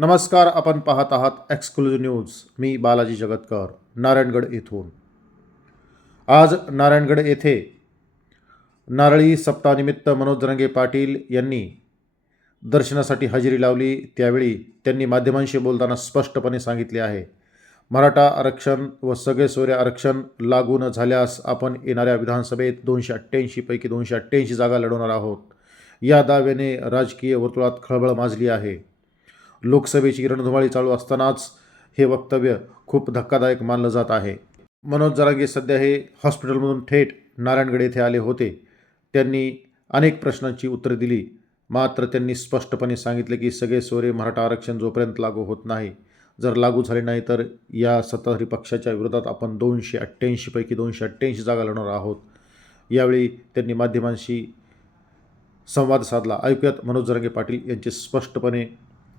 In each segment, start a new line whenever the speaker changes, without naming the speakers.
नमस्कार आपण पाहत आहात एक्सक्लुझिव्ह न्यूज मी बालाजी जगतकर नारायणगड येथून. आज नारायणगड येथे नारळी सप्ताहानिमित्त मनोज रंगे पाटील यांनी दर्शनासाठी हजेरी लावली. त्यावेळी त्यांनी माध्यमांशी बोलताना स्पष्टपणे सांगितले आहे मराठा आरक्षण व सगळे सोयरे आरक्षण लागू न झाल्यास आपण येणाऱ्या विधानसभेत दोनशे अठ्ठ्याऐंशीपैकी दोनशे अठ्ठ्याऐंशी जागा लढवणार आहोत. या दाव्याने राजकीय वर्तुळात खळबळ माजली आहे. लोकसभेची रणधुमाळी चालू असतानाच हे वक्तव्य खूप धक्कादायक मानलं जात आहे. मनोज जरागे सध्या हे हॉस्पिटलमधून थेट नारायणगड येथे आले होते. त्यांनी अनेक प्रश्नांची उत्तरे दिली. मात्र त्यांनी स्पष्टपणे सांगितले की सगळे सोरे मराठा आरक्षण जोपर्यंत लागू होत नाही जर लागू झाले नाही तर या सत्ताधारी पक्षाच्या विरोधात आपण दोनशे अठ्ठ्याऐंशीपैकी दोनशे अठ्ठ्याऐंशी जागा लढणार आहोत. यावेळी त्यांनी माध्यमांशी संवाद साधला. ऐकूयात मनोज जरांगे पाटील यांचे स्पष्टपणे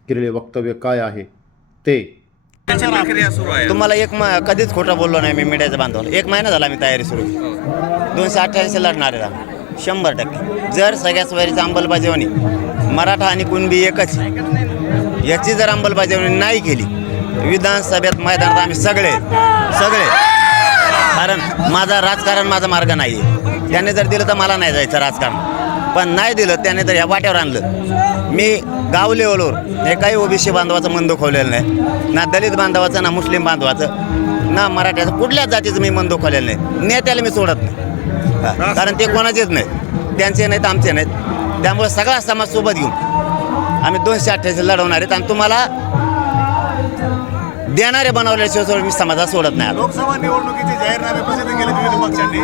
केलेले वक्तव्य काय आहे? ते.
तुम्हाला एक कधीच खोटं बोललो नाही मी मीडियाचं बांधवलं. एक महिना झाला मी तयारी सुरू. दोनशे अठ्ठ्याऐंशी लढणार आहे शंभर टक्के. जर सगळ्या वरीचं अंमलबजावणी मराठा आणि कुणबी एकच याची जर अंमलबजावणी नाही केली विधानसभेत मैदानात आम्ही सगळे सगळे कारण माझा राजकारण माझा मार्ग नाही आहे त्याने जर दिलं तर मला नाही जायचं राजकारण. पण नाही दिलं त्याने जर या वाट्यावर आणलं मी गाव लेवलवर हे काही ओबीसी बांधवाचं मन दुखवलेलं नाही. ना दलित बांधवाचं ना मुस्लिम बांधवाचं ना मराठ्याचं. कुठल्याच जातीचं मी मन दुखवलेलं नाही. नेत्याला मी सोडत नाही. कारण ते कोणाचेच नाही. त्यांचे नाहीत आमचे नाहीत. त्यामुळे सगळा समाज सोबत घेऊन आम्ही दोनशे अठ्ठ्याऐंशी लढवणार आहेत आणि तुम्हाला देणारे बनवल्याशिवाय सोड- मी समाजात सोडत नाही
लोकसभा निवडणुकीचे जाहीरनामे प्रसिद्ध केले विविध पक्षांनी?